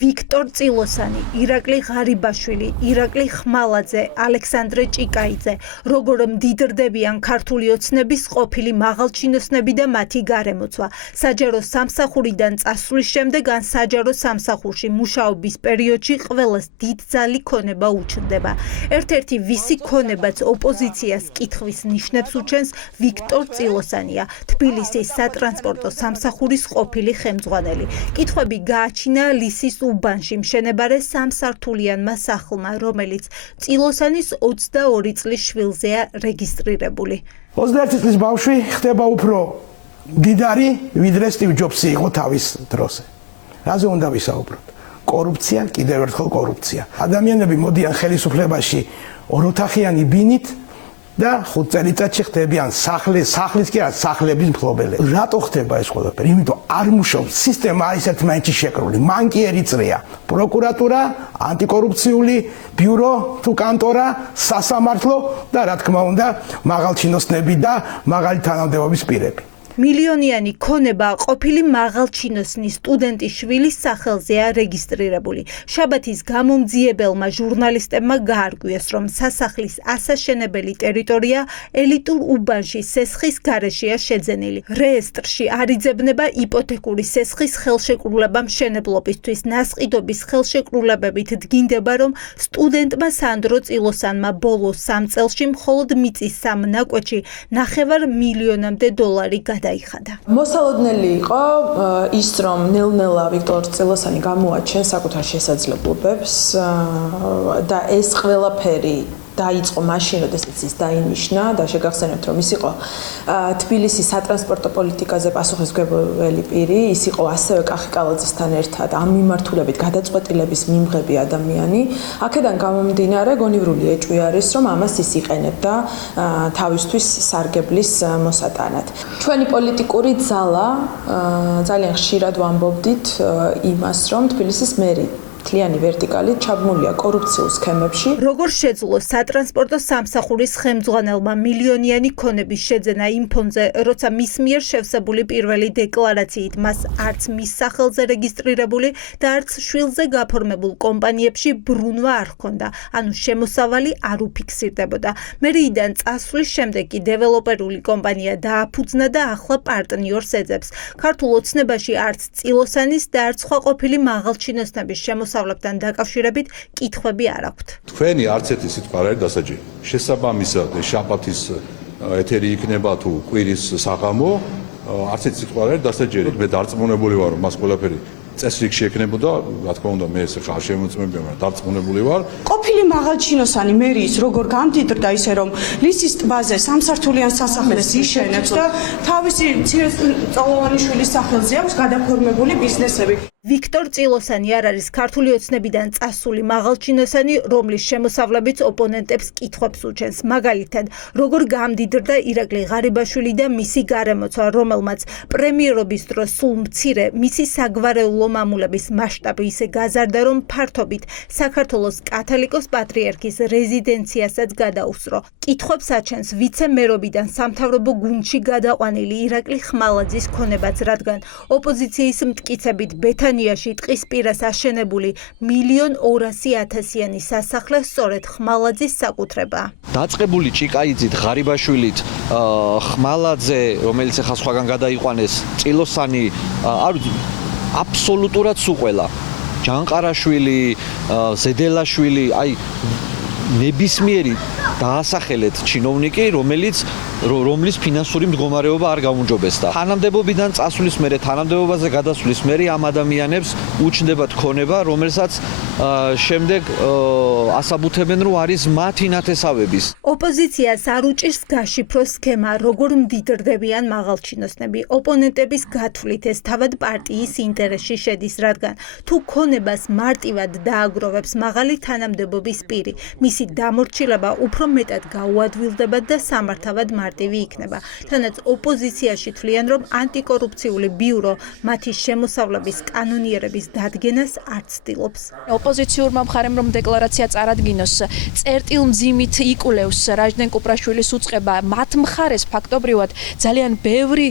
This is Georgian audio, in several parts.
ვიქტორ წილოსანი, ირაკლი ღარიბაშვილი, ირაკლი ხმალაძე, ალექსანდრე ჭიკაიძე, როგორ მდიდრდებიან ქართული ოცნების ყოფილი მაღალჩინოსნები და მათი გარემოცვა. საჯარო სამსახურიდან წასვლის შემდეგ ან საჯარო სამსახურში მუშაობის პერიოდში ყველას დიდძალი ქონება უჩნდება. ერთ-ერთი ვისი ქონებაც ოპოზიციას კითხვის ნიშნებს უჩენს ვიქტორ წილოსანია, თბილისის სატრანსპორტო სამსახურის ყოფილი ხელმძღვანელი. კითხვები გააჩინა ლისის უბანში მშენებარე სამსართულიანმა სახლმა, რომელიც წილოსანის 22 წლის შვილზეა რეგისტრირებული. 21 წლის ბავშვი ხდება უფრო მდიდარი, ვიდრე სტივ ჯობსი იყო თავის დროზე. რაზე უნდა ვისაუბროთ? კორუფცია, კიდევ ერთხელ კორუფცია. ადამიანები მოდიან ხელისუფლებაში ოროთახიანი ბინით და 5 წელიწადში ხდებიან სახლის კი არა, სახლების მფლობელები. რატო ხდება ეს ყველაფერი? იმიტომ არ მუშაობს სისტემა არის ერთმანეთში შეკრული. მან კი ერიწრია პროკურატურა, ანტიკორუფციული ბიურო თუ კანტორა, სასამართლო და რა თქმა უნდა, მაღალჩინოსნები და მაღალი თანამდებობის პირები. მილიონიანი ქონება ყოფილი მაღალჩინოსნის სტუდენტის შვილის სახელზეა რეგისტრირებული. შაბათის გამომძიებელმა ჟურნალისტებმა გაარკვიეს, რომ სასახლის ასაშენებელი ტერიტორია ელიტურ უბანში სესხის გარეშეა შეძენილი. რეესტრში არ იძებნება იპოთეკური სესხის ხელშეკრულება მშენებლობისთვის. ნასყიდობის ხელშეკრულებებით დგინდება, რომ სტუდენტმა სანდრო წილოსანმა ბოლო 3 წელში მხოლოდ მიწის სამნაკვეთში $9 მილიონამდე გადაიხადა. მოსალოდნელი იყო ის, რომ ნელ-ნელა ვიქტორ წილოსანი გამოაჩენს საკუთარ შესაძლებლობებს და ეს ყველაფერი დაიწყო მაშინ, როდესაც ის დაინიშნა და შეგახსენებთ, რომ ის იყო თბილისის სატრანსპორტო პოლიტიკაზე პასუხისმგებელი პირი, ის იყო ასევე კახიკალაძესთან ერთად ამ მიმართულებით გადაწყვეტილების მიმღები ადამიანი. აქედან გამომდინარე, გონივრული ეჭვი არის, რომ ამას ის იყენებდა თავისთვის სარგებლის მოსატანად. ჩვენი პოლიტიკური ძალა ძალიან ხშირად ვამბობდით იმას, რომ თბილისის მერი მთლიანი ვერტიკალი ჩაბმულია კორუფციულ სქემებში. როგორ შეძლო სატრანსპორტო სამსახურის ხელმძღვანელმა მილიონიანი ქონების შეძენა იმ ფონზე, როცა მის მიერ შევსებული პირველი დეკლარაციით მას არც მის სახელზე რეგისტრირებული და არც შვილზე გაფორმებულ კომპანიებში ბრუნვა არ ჰქონდა, ანუ შემოსავალი არ უფიქსირდებოდა. მერიიდან წასვლის შემდეგ კი დეველოპერული კომპანია დააფუძნა და ახლა პარტნიორს ეძებს. ქართულ ოცნებაში არც წილოსანის და არც სხვა ყოფილი მაღალჩინოსნების მოსავლებთან დაკავშირებით კითხვები არ აქვთ. თქვენი არც ერთი სიტყვა არ არის დასაჯი. შესაბამისად, შაბათის ეთერი იქნება თუ კვირის საღამო, არც ერთი სიტყვა არ არის დასაჯერი. მე დარწმუნებული ვარ, რომ მას ყველაფერი წესრიგში ექნებოდა, რა თქმა უნდა, მე ესე ხარ შემოწმებია, მაგრამ დარწმუნებული ვარ. ყოფილი მაღალჩინოსანი მერის როგორ გამდიდრდა ისე, რომ ლისის ტბაზე სამსართულიან სასახლეს იშენებს და თავისი მცირეწლოვანი შვილის სახელზე აქვს გადაფორმებული ბიზნესები. ვიქტორ წილოსანი არ არის ქართული ოცნებიდან წასული მაღალჩინოსანი, რომლის შემოსავლებით ოპონენტებს კითხვებს უჩენს. მაგალითად, როგორ გამდიდრდა ირაკლი ღარიბაშვილი და მისი გარემოცვა, რომელმაც პრემიერობის დროს სულ მცირე მისი საგვარეულო მამულების მასშტაბი ისე გაზარდა, რომ ფართობით საქართველოს კათოლიკოს პატრიარქის რეზიდენციასაც გადაუსწრო. კითხვებს აჩენს ვიცე-მერობიდან სამთავრობო გუნდში გადაყვანილი ირაკლი ხმალაძის ქონებაც, რადგან ოპოზიციის მტკიცებით ბეთანიაში ტყის პირას აშენებული 1,200,000-იანი სასახლე სწორედ ხმალაძის საკუთრებაა. დაწყებული ჭიკაიძით, ღარიბაშვილით, ხმალაძე, რომელიც ახლა სხვაგან გადაიყვანეს, წილოსანი, აბსოლუტურად სუყველა. ჯანყარაშვილი, ზედელაშვილი, აი ნებისმიერი დაასახელეთ ჩინოვნიკი, რომლის ფინანსური მდგომარეობა არ გაუმჯობესდა. თანამდებობიდან წასვლის მერე, თანამდებობაზე გადასვლის მერე ამ ადამიანებს უჩნდებათ ქონება, რომელსაც შემდეგ ასაბუთებენ, რომ არის მათი ნათესავების. ოპოზიციას არ უჭირს გაშიფროს სქემა, როგორ მდიდრდებიან მაღალჩინოსნები. ოპონენტების გათვლით ეს თავად პარტიის ინტერესში შედის, რადგან თუ ქონებას მარტივად დააგროვებს მაღალი თანამდებობის პირი, მისი დამორჩილება უფრო მეტად გაუადვილდება და სამართავად მარტივი იქნება. თანაც ოპოზიციაში თვლიან, რომ ანტიკორუფციული ბიურო მათი შემოსავლების კანონიერების დადგენას არ ცდილობს. ოპოზიციურმა მხარემ რომ დეკლარაცია წარადგინოს, წერტილმძიმით იკვლევს რაჟდენ კუპრაშვილის უწყება, მათ მხარეს ფაქტობრივად ძალიან ბევრი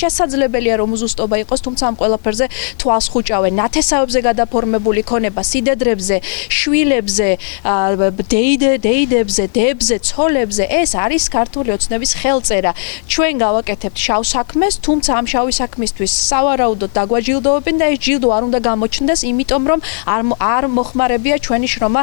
შესაძლებელია რომ უზუსტობა იყოს, თუმცა ამ ყველაფერზე თვალს ხუჭავენ. ნათესავებზე გადაფორმებული ქონება, სიდედრებზე, შვილებზე, დეიდებზე, დებზე, ცოლებზე, ეს არის ქართული ოცნების ხელწერა. ჩვენ გავაკეთებთ შავ საქმეს, თუმცა ამ შავი საქმისთვის სავარაუდოდ დაგვაჯილდოვებენ და ეს ჯილდო არ უნდა გამოჩნდეს, იმიტომ რომ არ მოხმარებია ჩვენი შრომა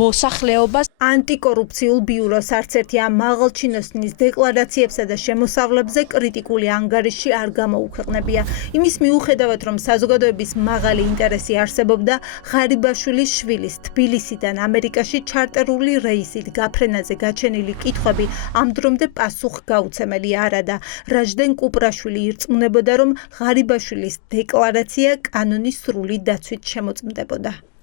მოსახლეობას. ანტიკორუფციულ ბიუროს არც ერთი ამ მაღალჩინოსნის დეკლარაციებსა და შემოსავლებზე კრიტიკული ანგარიში არ გამოუქვეყნებია. იმის მიუხედავად, რომ საზოგადოების მაღალი ინტერესი არსებობდა, ღარიბაშვილის შვილის თბილისიდან ამერიკაში ჩარტერული რეისით გაფრენაზე გაჩენილი კითხვები ამ დრომდე პასუხგაუცემელი არ არა. რაჟდენ კუპრაშვილი ირწმუნებოდა, რომ ღარიბაშვილის დეკლარაცია კანონის სრული დაცვით შემოწმდებოდა.